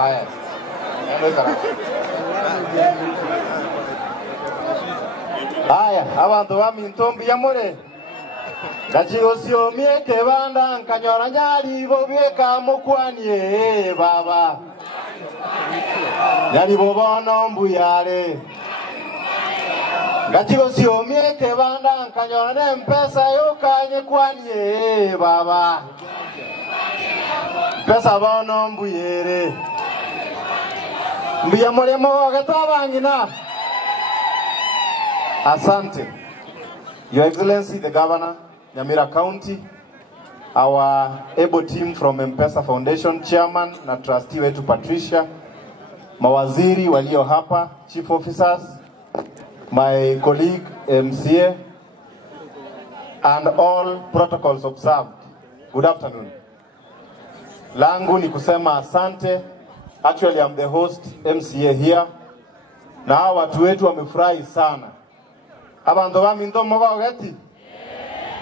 Haya. Haya, abantu bamintombi yamure. Gachigo siomie kebanda nkanyora nyari bobieka mukwanie baba. Nyari bobono mbuyare. Gachigo siomie kebanda nkanyora mpesa yokanye kwanie baba. Pesa bono mbuyere. Mbuya mulemo gatabangina. Asante. Your Excellency, the Governor, Nyamira County, our able team from M-Pesa Foundation, Chairman na trustee wetu Patricia, mawaziri walio hapa, chief officers, my colleague MCA, and all protocols observed. Good afternoon. Langu ni kusema asante. Actually, I'm the host MCA here. Na hawa watu wetu wamefurahi sana. Abantu baminto mogogeti.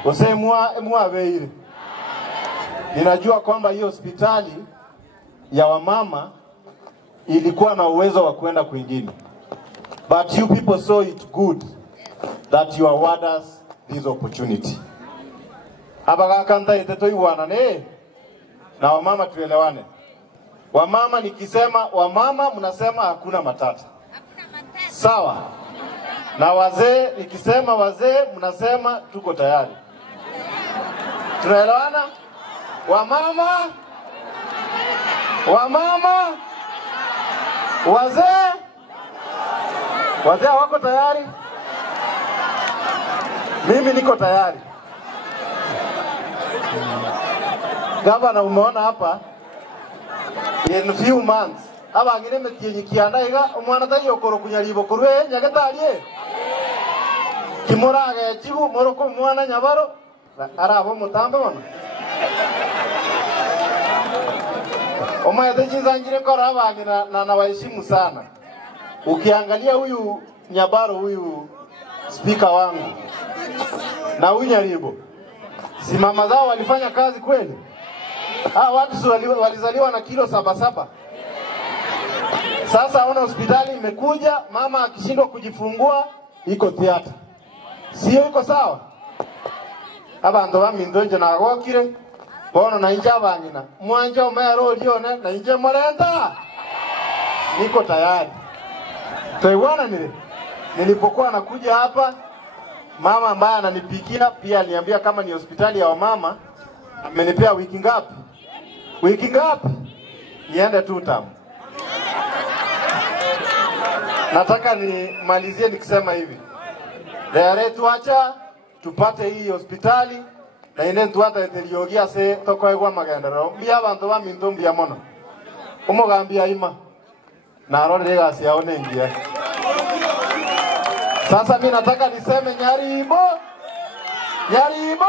Usemwa beire. Ninajua kwamba hiyo hospitali ya wamama ilikuwa na uwezo wa kwenda kwingine. But you people saw it good that you award us this opportunity. Abaga kanta iteto iwana ne. Na wamama tuelewane. Wamama nikisema wamama mnasema hakuna matata. Sawa. Na wazee nikisema wazee mnasema tuko tayari. Tunaelewana? Wamama? Wamama? Wazee? Wazee wako tayari? Mimi niko tayari. Gavana umeona hapa in few months abangire metiye kianda iga umwana tayo koro kunyaribo kurwe nyagetariye kimurage chibu moroko mwana nyabaro arabo mutambe bono omaete chinzangire kora abangira na waheshimu sana. Ukiangalia huyu Nyabaro, huyu speaker wangu na huyu Nyaribo, si mama zao walifanya kazi kweli? Watu walizaliwa na kilo 77. Sasa ona hospitali imekuja, mama akishindwa kujifungua iko theater. Sio iko sawa? Abantu bamindoje nagokire bono na inja bangina. Mwanja omero lione na inje morenta. Niko tayari. Taiwana nile. Nilipokuwa nakuja hapa, mama ambaye ananipikia pia aliniambia kama ni hospitali ya wamama, amenipea wiki ngapi? Wiki ngapi? Niende 2 term. Nataka nimalizie nikisema hivi. Leo tuacha tupate hii hospitali na ine tuata eteriogia se toko egwa magendero. Bia abantu bamintombi ya mono. Umugambia ima. Na rode gasi yaone ngia. Sasa mimi nataka niseme Nyaribo. Nyaribo.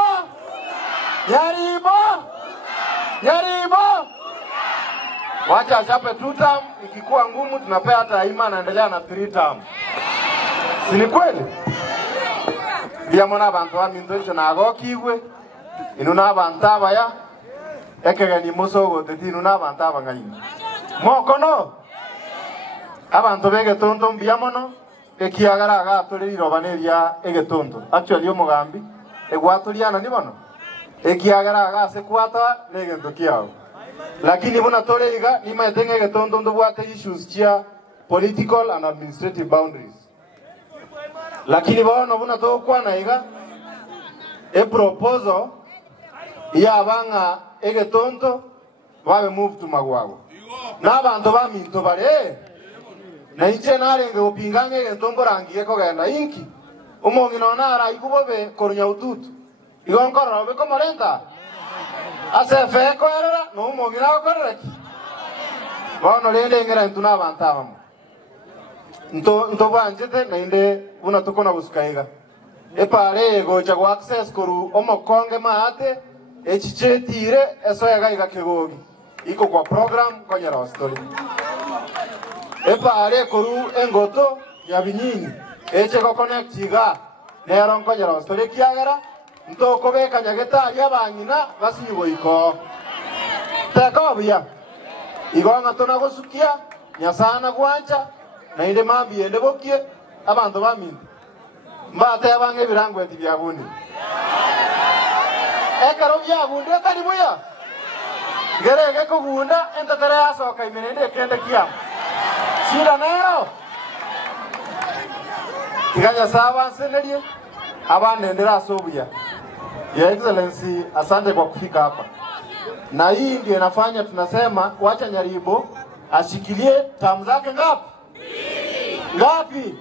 Nyaribo. Nyaribo. Wacha achape 2 term, ikikuwa ngumu tunapea hata Ima anaendelea na 3 term. Si ni kweli? Bia mona abantu bamintoje nagokiwe. Inuna abantu abaya. Ekega ni musogo teti inuna abantu abangayini. Mokono. Abantu begetonto mbiamono ekiagara agaturiro baneria egetonto. Actually omugambi egwaturiana ni bono. Ekiagara agase kwata negento kiao. Lakini bona torega ni matenga egetonto ndobwate issues chia political and administrative boundaries. Lakini bono bona tokwana iga e proposal ya banga egetonto babe move to Magwago. Na abantu baminto bare na iche narenge upingange egetongo rangiye kogenda inki umongino nara ikubobe korunya ututu igonkoro be komorenta asefe koerera no umongino akorera ki bono lende ngera ntuna bantaba nto banjete na inde una tukona buskaiga epare gocha go access koru omokonge maate echichetire eso yagaiga kegogi iko kwa program konyera story epare koru engoto ya binyinyi eche go connect iga nero konyera story kiagara ntoko beka nyageta ya bangina basinyigo iko teko bya igonga tona gosukia nyasana gwanja na inde mambi ende bokie abantu baminda mbate abange birango eti byabundi ekaro byabundi kali buya gerege kugunda entatara yasoka imenende kende kia shida nayo tiganya sawa senelie abanendera asobuya. Your Excellency, asante kwa kufika hapa. Na hii ndio inafanya tunasema wacha Nyaribo ashikilie tamu zake ngapi? Ngapi?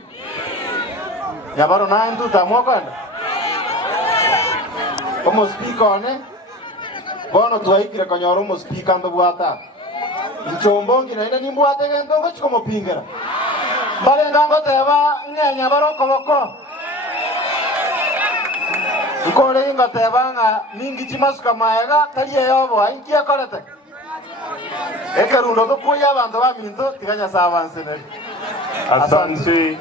Ya baro na ndu tamu kwenda. Como speaker one bono tuwaikire kanyoro mo speaker ndo bwata. Nchombongi na ina nimbwate gento ngo chikomo pingera. Bale ngango teba ngenya baro koboko. Ikole inga tebanga mingi chimasuka maega taliye yobo ainkia korete. Ekerundo to kuya bantu baminto tiganya sabanse ne. Asante.